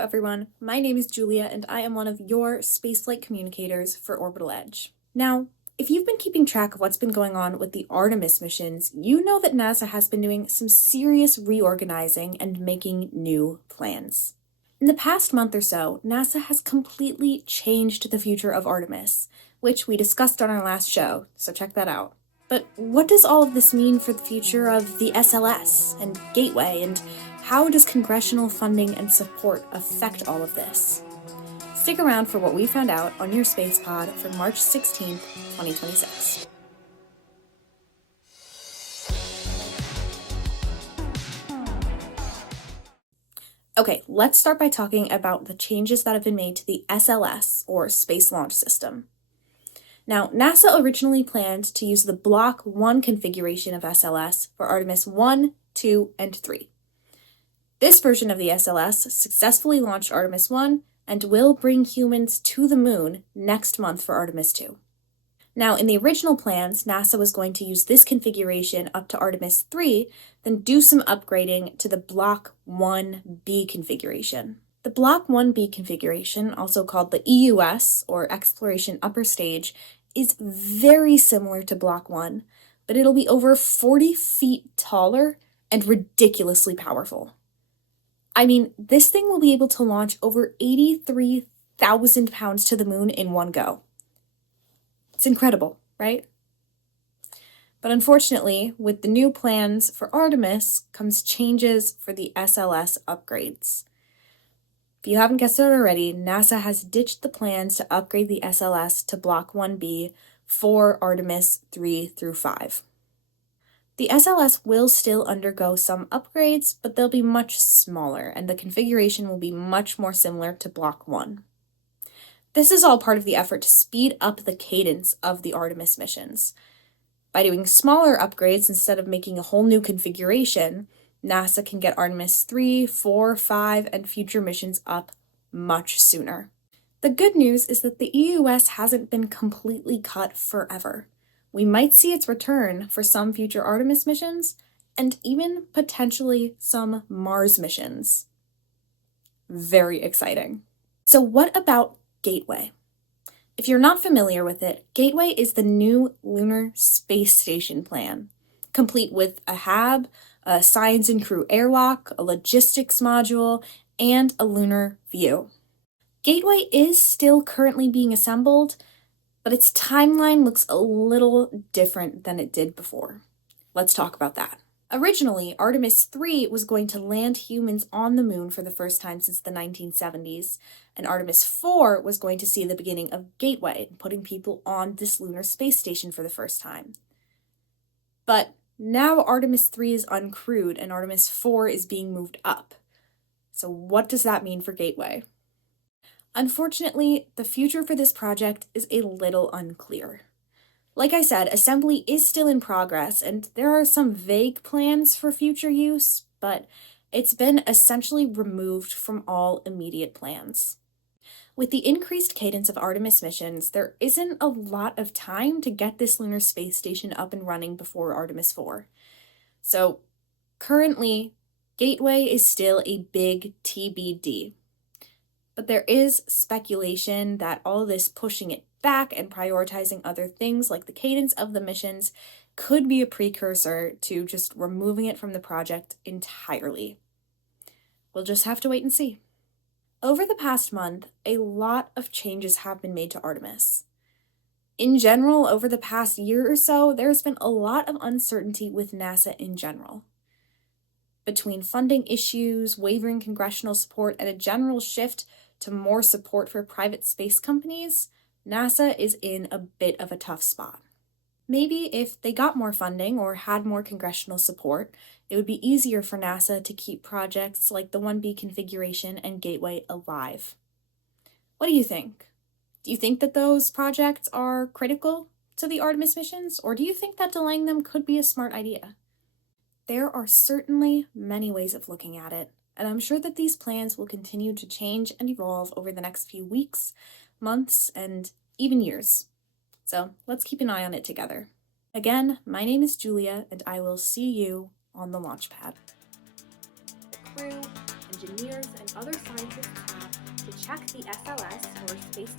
everyone, my name is Julia and I am one of your spaceflight communicators for Orbital Edge. Now, if you've been keeping track of what's been going on with the Artemis missions, you know that NASA has been doing some serious reorganizing and making new plans. In the past month or so, NASA has completely changed the future of Artemis, which we discussed on our last show, so check that out. But what does all of this mean for the future of the SLS and Gateway, and how does congressional funding and support affect all of this? Stick around for what we found out on your Space Pod for March 16th, 2026. Okay, let's start by talking about the changes that have been made to the SLS, or Space Launch System. Now, NASA originally planned to use the Block 1 configuration of SLS for Artemis I, II, and III. This version of the SLS successfully launched Artemis I and will bring humans to the moon next month for Artemis II. Now, in the original plans, NASA was going to use this configuration up to Artemis III, then do some upgrading to the Block 1B configuration. The Block 1B configuration, also called the EUS, or Exploration Upper Stage, is very similar to Block 1, but it'll be over 40 feet taller and ridiculously powerful. I mean, this thing will be able to launch over 83,000 pounds to the moon in one go. It's incredible, right? But unfortunately, with the new plans for Artemis comes changes for the SLS upgrades. If you haven't guessed it already, NASA has ditched the plans to upgrade the SLS to Block 1B for Artemis 3 through 5. The SLS will still undergo some upgrades, but they'll be much smaller, and the configuration will be much more similar to Block 1. This is all part of the effort to speed up the cadence of the Artemis missions. By doing smaller upgrades instead of making a whole new configuration, NASA can get Artemis 3, 4, 5, and future missions up much sooner. The good news is that the EUS hasn't been completely cut forever. We might see its return for some future Artemis missions, and even potentially some Mars missions. Very exciting. So what about Gateway? If you're not familiar with it, Gateway is the new Lunar Space Station plan, complete with a HAB, a science and crew airlock, a logistics module, and a lunar view. Gateway is still currently being assembled, but its timeline looks a little different than it did before. Let's talk about that. Originally, Artemis III was going to land humans on the moon for the first time since the 1970s, and Artemis IV was going to see the beginning of Gateway, putting people on this lunar space station for the first time. But now Artemis III is uncrewed and Artemis IV is being moved up. So what does that mean for Gateway? Unfortunately, the future for this project is a little unclear. Like I said, assembly is still in progress, and there are some vague plans for future use, but it's been essentially removed from all immediate plans. With the increased cadence of Artemis missions, there isn't a lot of time to get this lunar space station up and running before Artemis IV. So, currently, Gateway is still a big TBD. But there is speculation that all this pushing it back and prioritizing other things like the cadence of the missions could be a precursor to just removing it from the project entirely. We'll just have to wait and see. Over the past month, a lot of changes have been made to Artemis. In general, over the past year or so, there's been a lot of uncertainty with NASA in general. Between funding issues, wavering congressional support, and a general shift to more support for private space companies, NASA is in a bit of a tough spot. Maybe if they got more funding or had more congressional support, it would be easier for NASA to keep projects like the 1B configuration and Gateway alive. What do you think? Do you think that those projects are critical to the Artemis missions, or do you think that delaying them could be a smart idea? There are certainly many ways of looking at it, and I'm sure that these plans will continue to change and evolve over the next few weeks, months, and even years. So let's keep an eye on it together. Again, my name is Julia, and I will see you on the launch pad. The crew, engineers, and other scientists check the SLS, or Space